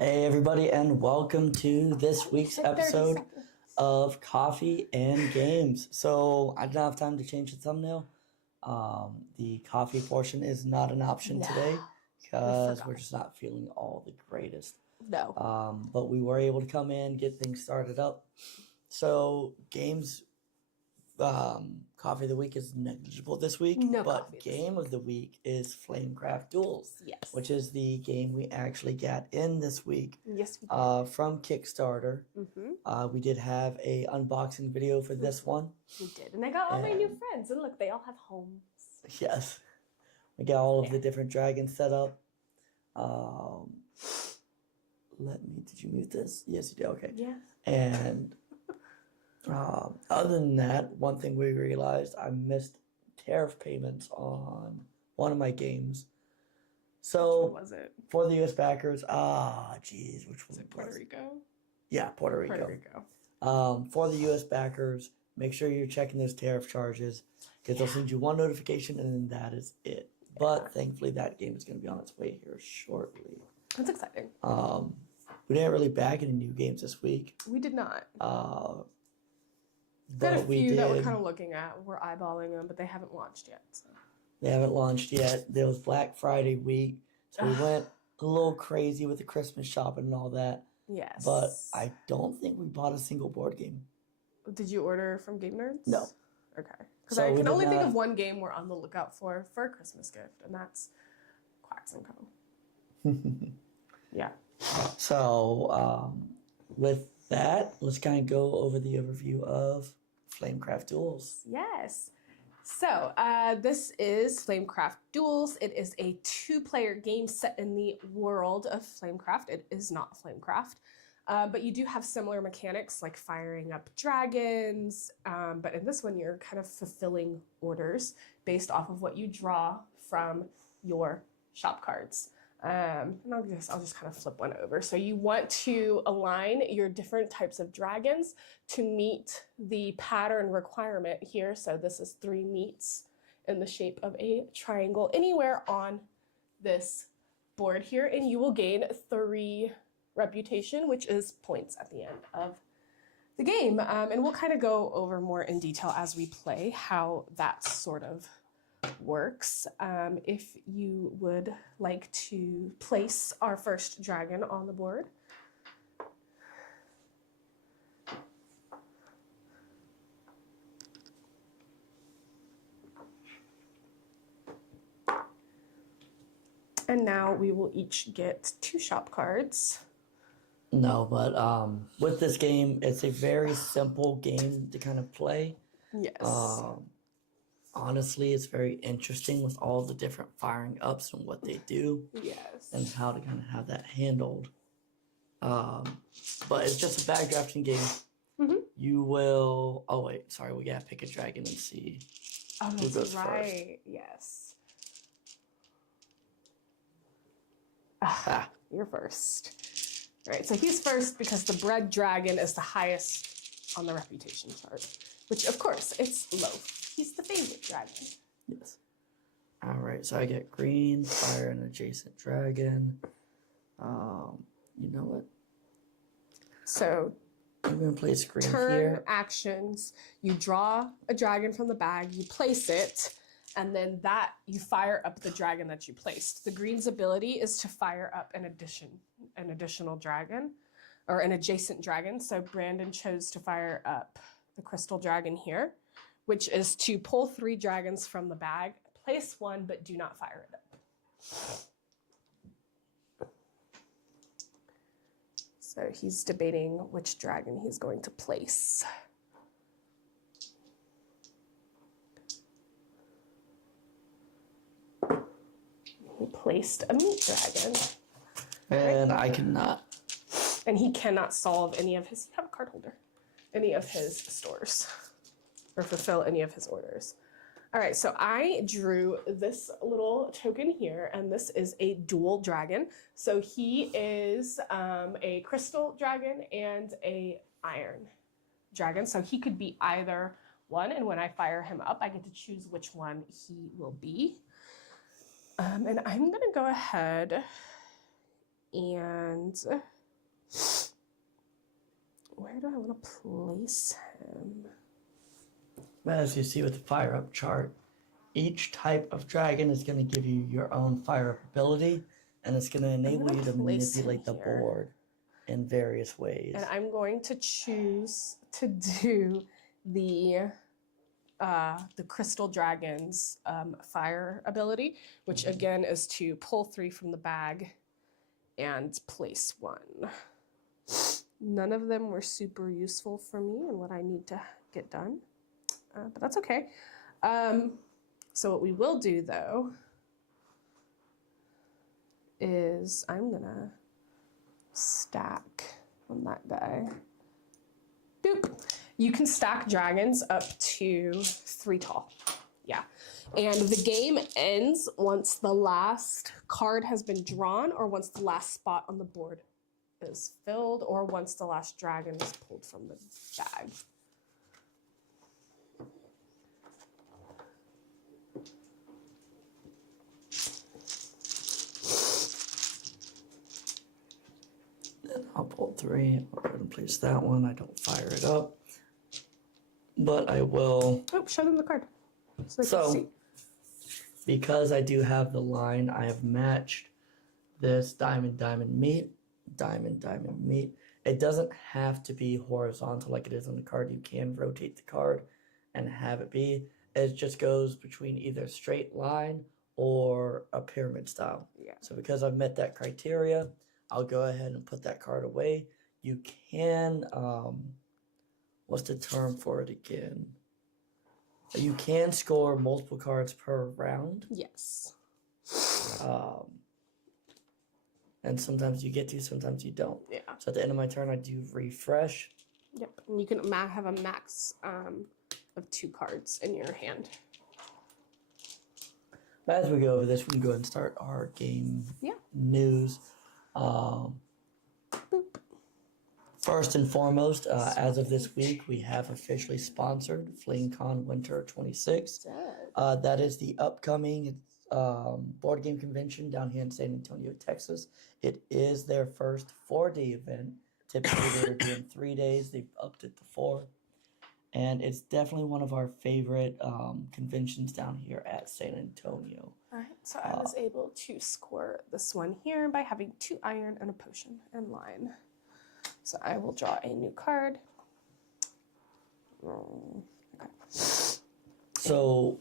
Hey everybody, and welcome to this week's episode of Coffee and Games. So I didn't have time to change the thumbnail. The coffee portion is not an option today because we're just not feeling all the greatest. No. But we were able to come in, get things started up. So games, coffee of the week is negligible this week, but game of the week is Flamecraft Duels. Yes. Which is the game we actually got in this week. Yes, we did. From Kickstarter. Mm-hmm. We did have a unboxing video for this one. We did. And I got all my new friends. And look, they all have homes. Yes. We got all of the different dragons set up. Did you mute this? Yes, you did. Okay. Yeah. And other than that, one thing we realized, I missed tariff payments on one of my games. So, which one was it? For the US backers, which one was it? Puerto Rico? Yeah, Puerto Rico. Puerto Rico. For the US backers, make sure you're checking those tariff charges because they'll send you one notification and then that is it. Yeah. But thankfully, that game is going to be on its way here shortly. That's exciting. We didn't really bag any new games this week. We did not. Got a few that we're kind of looking at. We're eyeballing them, but they haven't launched yet. So. They haven't launched yet. There was Black Friday week, so we went a little crazy with the Christmas shopping and all that. Yes. But I don't think we bought a single board game. Did you order from Game Nerds? No. Okay. Because I can only think of one game we're on the lookout for a Christmas gift, and that's Quacks & Co. Yeah. So, with that, let's kind of go over the overview of Flamecraft Duels. Yes. So, this is Flamecraft Duels. It is a 2-player game set in the world of Flamecraft. It is not Flamecraft, but you do have similar mechanics like firing up dragons. But in this one, you're kind of fulfilling orders based off of what you draw from your shop cards. And I'll just kind of flip one over. So you want to align your different types of dragons to meet the pattern requirement here. So this is 3 meets in the shape of a triangle anywhere on this board here, and you will gain 3 reputation, which is points at the end of the game. And we'll kind of go over more in detail as we play how that sort of works. If you would like to place our first dragon on the board. And now we will each get 2 shop cards. No, but with this game, it's a very simple game to kind of play. Yes. Honestly, it's very interesting with all the different firing ups and what they do. Yes. And how to kind of have that handled. But it's just a bag drafting game. Mm-hmm. You will... Oh, wait. Sorry. We got to pick a dragon and see who goes that's right. first. Yes. Ah. You're first. All right, so he's first because the bread dragon is the highest on the reputation chart, which of course it's Loaf. He's the favorite dragon. Yes. All right, so I get green, fire, and adjacent dragon. You know what? So I'm gonna place green turn here. actions. You draw a dragon from the bag. You place it. And then that you fire up the dragon that you placed. The green's ability is to fire up an additional dragon or an adjacent dragon. So Brandon chose to fire up the crystal dragon here, which is to pull 3 dragons from the bag, place 1, but do not fire it up. So he's debating which dragon he's going to place. He placed a meat dragon. And I cannot. And he cannot solve any of his, have a card holder, any of his stores or fulfill any of his orders. All right, so I drew this little token here, and this is a dual dragon. So he is a crystal dragon and a iron dragon. So he could be either one, and when I fire him up, I get to choose which one he will be. And I'm gonna go ahead and where do I want to place him? As you see with the fire up chart, each type of dragon is going to give you your own fire up ability, and it's going to enable you to manipulate the board in various ways. And I'm going to choose to do the crystal dragon's fire ability, which again is to pull 3 from the bag and place 1. None of them were super useful for me and what I need to get done, but that's okay. So what we will do though is I'm gonna stack on that guy. Doop. You can stack dragons up to 3 tall. Yeah. And the game ends once the last card has been drawn or once the last spot on the board is filled or once the last dragon is pulled from the bag. Then I'll pull 3. I'll go ahead and place that one. I don't fire it up. But I will... Oh, show them the card. So they can see. Because I do have the line, I have matched this diamond, meat, diamond, meat. It doesn't have to be horizontal like it is on the card. You can rotate the card and have it be. It just goes between either a straight line or a pyramid style. Yeah. So because I've met that criteria, I'll go ahead and put that card away. You can, what's the term for it again? You can score multiple cards per round. Yes. And sometimes you get to, sometimes you don't. Yeah. So at the end of my turn, I do refresh. Yep. And you can have a max of 2 cards in your hand. As we go over this, we can go ahead and start our game news. First and foremost, as of this week, we have officially sponsored FlameCon Winter 26. That is the upcoming board game convention down here in San Antonio, Texas. It is their first 4-day event. Typically, they were doing 3 days. They've upped it to 4. And it's definitely one of our favorite conventions down here at San Antonio. All right, so I was able to score this one here by having 2 iron and a potion in line. So I will draw a new card. Okay. So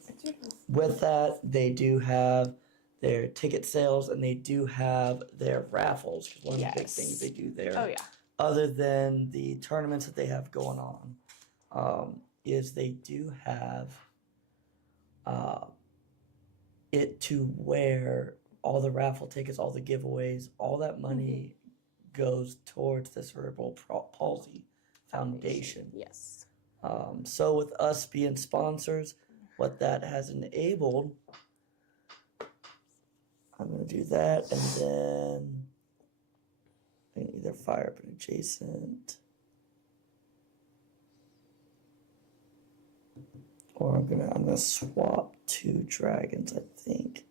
with that, they do have their ticket sales and they do have their raffles. One of the big things they do there. Oh, yeah. Other than the tournaments that they have going on, is they do have it to where all the raffle tickets, all the giveaways, all that money goes towards the Cerebral Palsy Foundation. Yes. So with us being sponsors, what that has enabled, I'm going to do that, and then I can either fire up an adjacent, or I'm gonna swap 2 dragons, I think.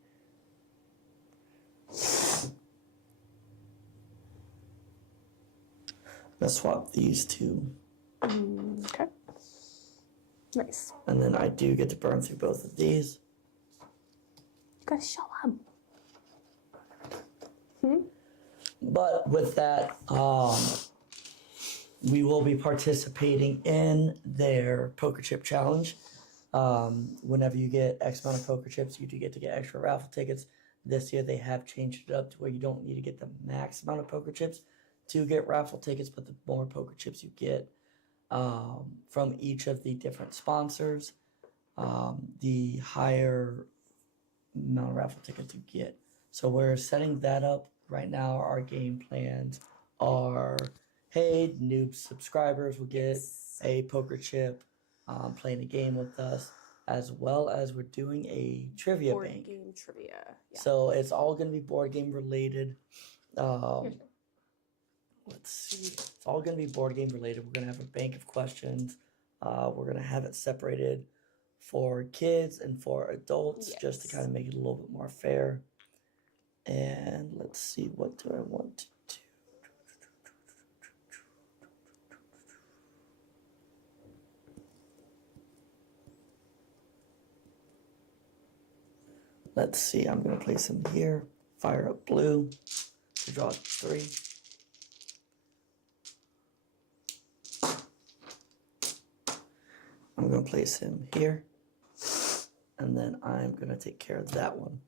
I'm gonna swap these 2. Okay. Nice. And then I do get to burn through both of these. You gotta show them. But with that, we will be participating in their poker chip challenge. Whenever you get X amount of poker chips, you do get to get extra raffle tickets. This year they have changed it up to where you don't need to get the max amount of poker chips to get raffle tickets, but the more poker chips you get from each of the different sponsors, the higher amount of raffle tickets you get. So we're setting that up right now. Our game plans are, hey, new subscribers will get a poker chip, playing a game with us, as well as we're doing a trivia bank. Board game trivia. Yeah. So it's all going to be board game related. Let's see. It's all going to be board game related. We're going to have a bank of questions. We're going to have it separated for kids and for adults, just to kind of make it a little bit more fair. And let's see, what do I want to do? Let's see, I'm going to place him here. Fire up blue to draw 3. I'm going to place him here. And then I'm going to take care of that one.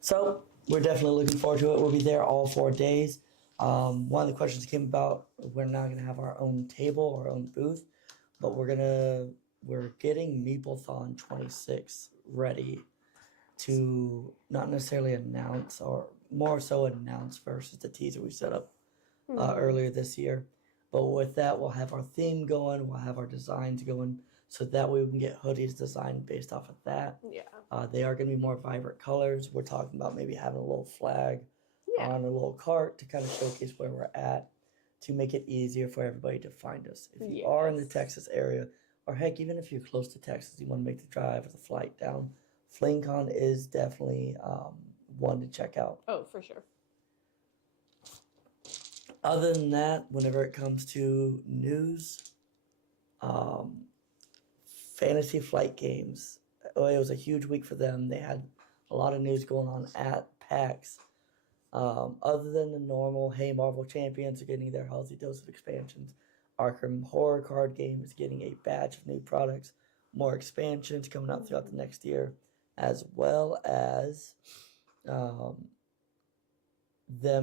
So we're definitely looking forward to it. We'll be there all 4 days. One of the questions came about, we're not going to have our own table, our own booth, but we're getting Meeplethon 26 ready to not necessarily announce, or more so announce versus the teaser we set up earlier this year. But with that, we'll have our theme going, we'll have our designs going, so that way we can get hoodies designed based off of that. Yeah. They are going to be more vibrant colors. We're talking about maybe having a little flag on a little cart to kind of showcase where we're at, to make it easier for everybody to find us. If you are in the Texas area, or heck, even if you're close to Texas, you want to make the drive or the flight down, FlameCon is definitely one to check out. Oh, for sure. Other than that, whenever it comes to news, Fantasy Flight Games, it was a huge week for them. They had a lot of news going on at PAX. Other than the normal, hey, Marvel Champions are getting their healthy dose of expansions. Arkham Horror card game is getting a batch of new products. More expansions coming out throughout the next year, as well as them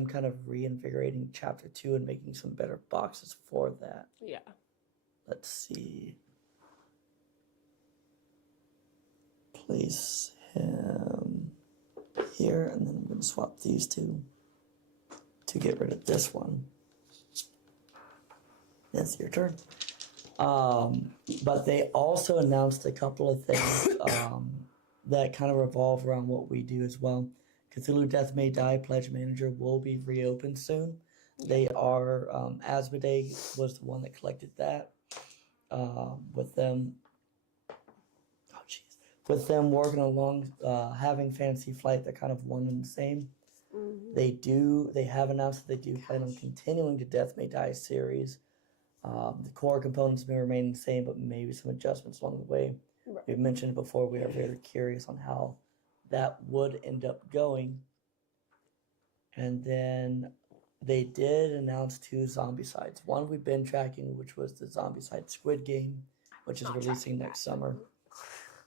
kind of reinvigorating Chapter 2 and making some better boxes for that. Yeah. Let's see. Place him here, and then I'm going to swap these 2 to get rid of this one. That's your turn. But they also announced a couple of things that kind of revolve around what we do as well. Cthulhu Death May Die Pledge Manager will be reopened soon. They are, Asmodee was the one that collected that. With them, oh jeez, with them working along, having Fantasy Flight, they're kind of one and the same. Mm-hmm. They have announced that they do plan on continuing the Death May Die series. The core components may remain the same, but maybe some adjustments along the way. Right. We've mentioned it before, we are very curious on how that would end up going. And then they did announce 2 Zombicides. One we've been tracking, which was the Zombicide Squid Game, which is releasing next summer.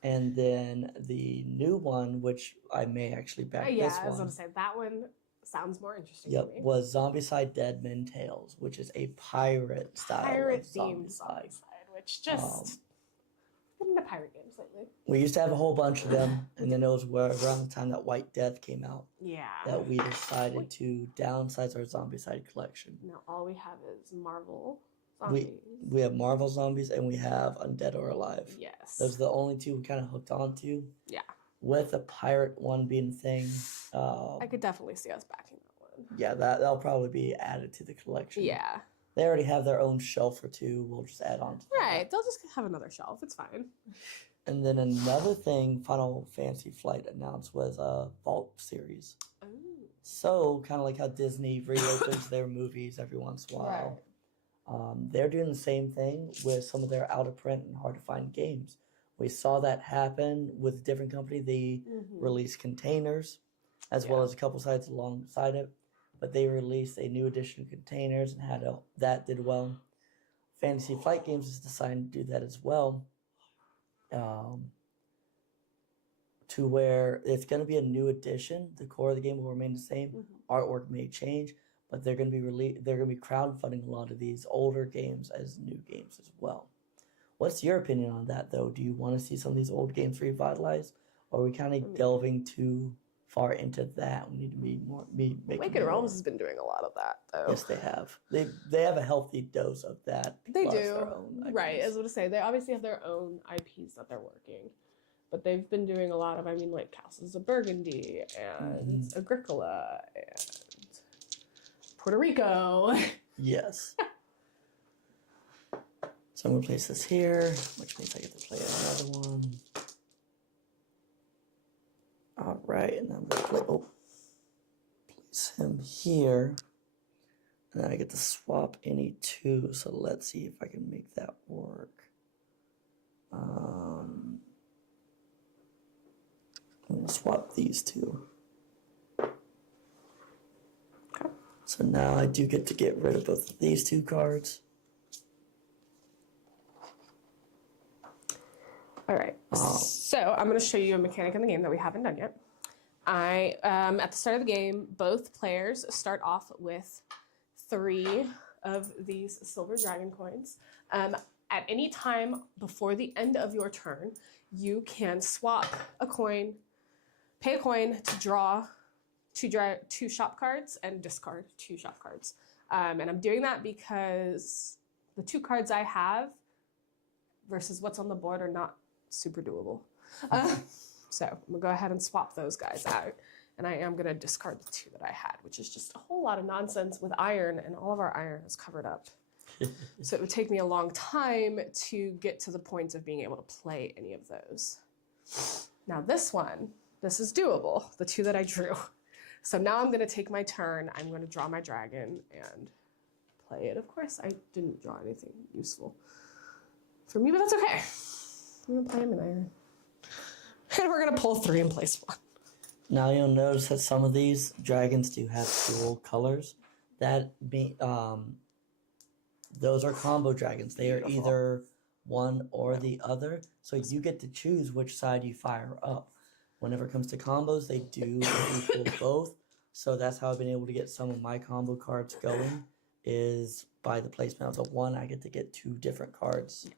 And then the new one, which I may actually back this one. Yeah, I was going to say, that one sounds more interesting to me. Was Zombicide Dead Men Tales, which is a pirate style Pirate-themed Zombicide, which just... Get into pirate games lately. We used to have a whole bunch of them, and then it was around the time that White Death came out. Yeah. That we decided to downsize our Zombicide collection. Now all we have is Marvel zombies. We have Marvel zombies and we have Undead or Alive. Yes. Those are the only 2 we kind of hooked on to. Yeah. With the pirate one being a thing. I could definitely see us backing that one. Yeah, that'll probably be added to the collection. Yeah. They already have their own shelf or 2. We'll just add on to that. Right. They'll just have another shelf. It's fine. And then another thing Final Fantasy Flight announced was a Vault series. Ooh. So, kind of like how Disney reopens their movies every once in a while. Right. They're doing the same thing with some of their out-of-print and hard-to-find games. We saw that happen with a different company. They released Containers, as well as a couple sites alongside it. But they released a new edition of Containers and that did well. Fantasy Flight Games has decided to do that as well. To where it's going to be a new edition. The core of the game will remain the same. Artwork may change, but they're going to be crowdfunding a lot of these older games as new games as well. What's your opinion on that, though? Do you want to see some of these old games revitalized, or are we kind of delving too far into that? We need to be more. Awakened Realms has been doing a lot of that, though. Yes, they have. They have a healthy dose of that. They do. Right. I was going to say, they obviously have their own IPs that they're working. But they've been doing a lot of, like Castles of Burgundy and Agricola and Puerto Rico. Yes. So I'm going to place this here, which means I get to play another one. All right, and I'm going to place him here. And then I get to swap any 2, so let's see if I can make that work. I'm going to swap these 2. Okay. So now I do get to get rid of both of these 2 cards. All right. So I'm going to show you a mechanic in the game that we haven't done yet. At the start of the game, both players start off with 3 of these silver dragon coins. At any time before the end of your turn, you can swap a coin, pay a coin to draw 2 shop cards and discard 2 shop cards. And I'm doing that because the 2 cards I have versus what's on the board are not super doable. So I'm gonna go ahead and swap those guys out. And I am gonna discard the 2 that I had, which is just a whole lot of nonsense with iron, and all of our iron is covered up. So it would take me a long time to get to the point of being able to play any of those. Now this is doable, the 2 that I drew. So now I'm gonna take my turn, I'm gonna draw my dragon and play it. Of course, I didn't draw anything useful for me, but that's okay. I'm gonna play him in iron. And we're gonna pull 3 and place 1. Now you'll notice that some of these dragons do have dual colors. Those are combo dragons. They are either one or the other. So you get to choose which side you fire up. Whenever it comes to combos, they do equal both. So that's how I've been able to get some of my combo cards going, is by the placement of the 1, I get to get 2 different cards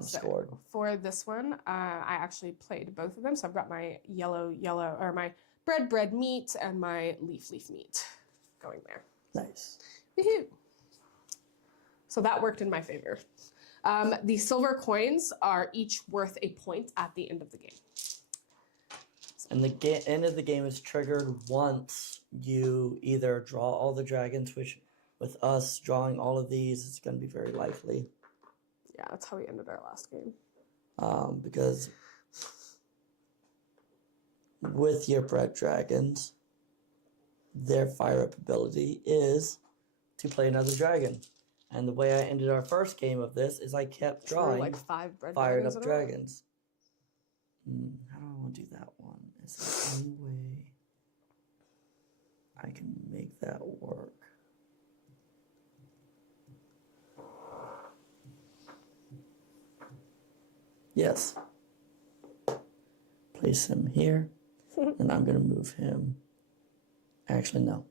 scored. For this one, I actually played both of them. So I've got my yellow, or my bread meat, and my leaf meat going there. Nice. Woohoo! So that worked in my favor. The silver coins are each worth a point at the end of the game. And the end of the game is triggered once you either draw all the dragons, which with us drawing all of these, it's going to be very likely. Yeah, that's how we ended our last game. Because with your bred dragons, their fire up ability is to play another dragon. And the way I ended our first game of this is I kept drawing like 5 bred fired dragons up in a row. dragons. How do I want to do that one? Is there any way I can make that work? Yes. Place him here, and I'm going to move him. Actually, no.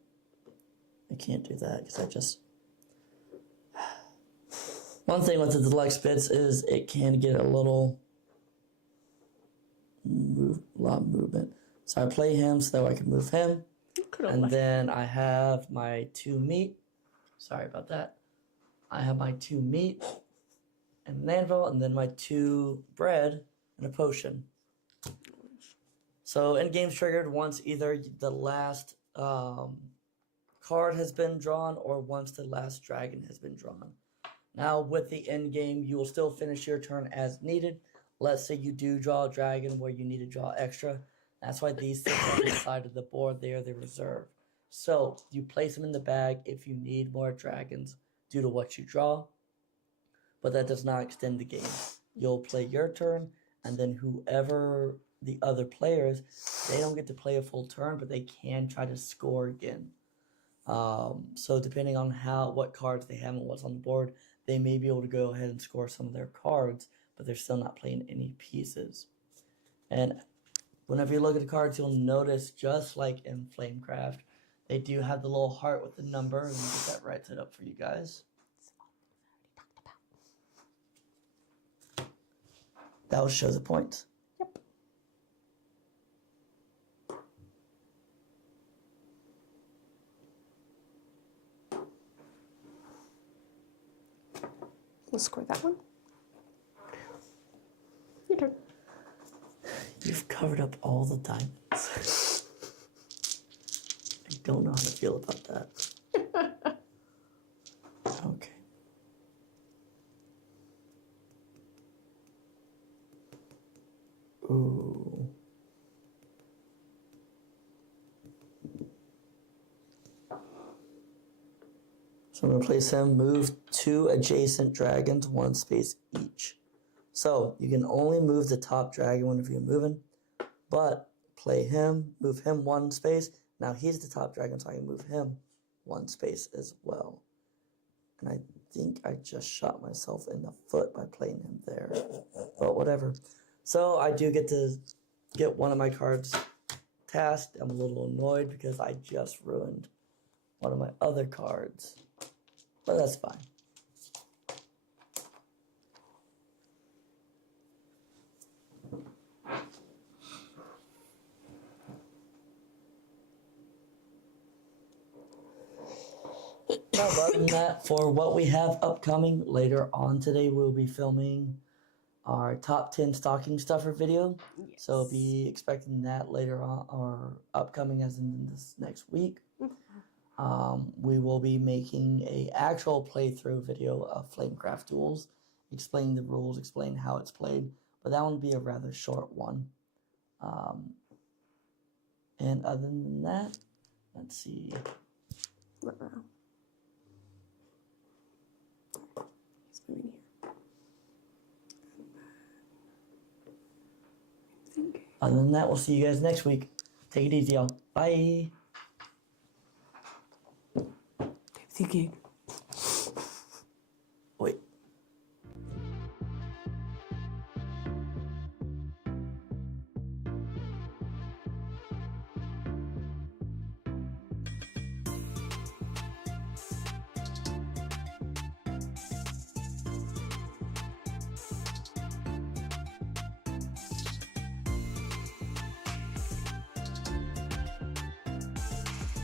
I can't do that because I just... One thing with the deluxe bits is it can get a lot of movement. So I play him so that I can move him. And then I have my 2 meat. Sorry about that. I have my 2 meat and an anvil, and then my 2 bread and a potion. So end game's triggered once either the last card has been drawn or once the last dragon has been drawn. Now with the end game, you will still finish your turn as needed. Let's say you do draw a dragon where you need to draw extra. That's why these things are on the side of the board. They are the reserve. So you place them in the bag if you need more dragons due to what you draw. But that does not extend the game. You'll play your turn, and then whoever the other players, they don't get to play a full turn, but they can try to score again. So depending on what cards they have and what's on the board, they may be able to go ahead and score some of their cards, but they're still not playing any pieces. And whenever you look at the cards, you'll notice, just like in Flamecraft, they do have the little heart with the number. Let me get that right side up for you guys. That will show the points. Yep. We'll score that one. Your turn. You've covered up all the diamonds. I don't know how to feel about that. Okay. Ooh. So I'm going to place him, move 2 adjacent dragons, 1 space each. So you can only move the top dragon whenever you're moving, but play him, move him 1 space. Now he's the top dragon, so I can move him 1 space as well. And I think I just shot myself in the foot by playing him there, but whatever. So I do get to get one of my cards tasked. I'm a little annoyed because I just ruined one of my other cards, but that's fine. Now, other than that, for what we have upcoming later on today, we'll be filming our top 10 stocking stuffer video. Yes. So be expecting that later on, or upcoming as in this next week. We will be making a actual playthrough video of Flamecraft Duels, explaining the rules, explaining how it's played, but that one will be a rather short one. And other than that, let's see. He's moving here. Other than that, we'll see you guys next week. Take it easy, y'all. Bye. Thinking.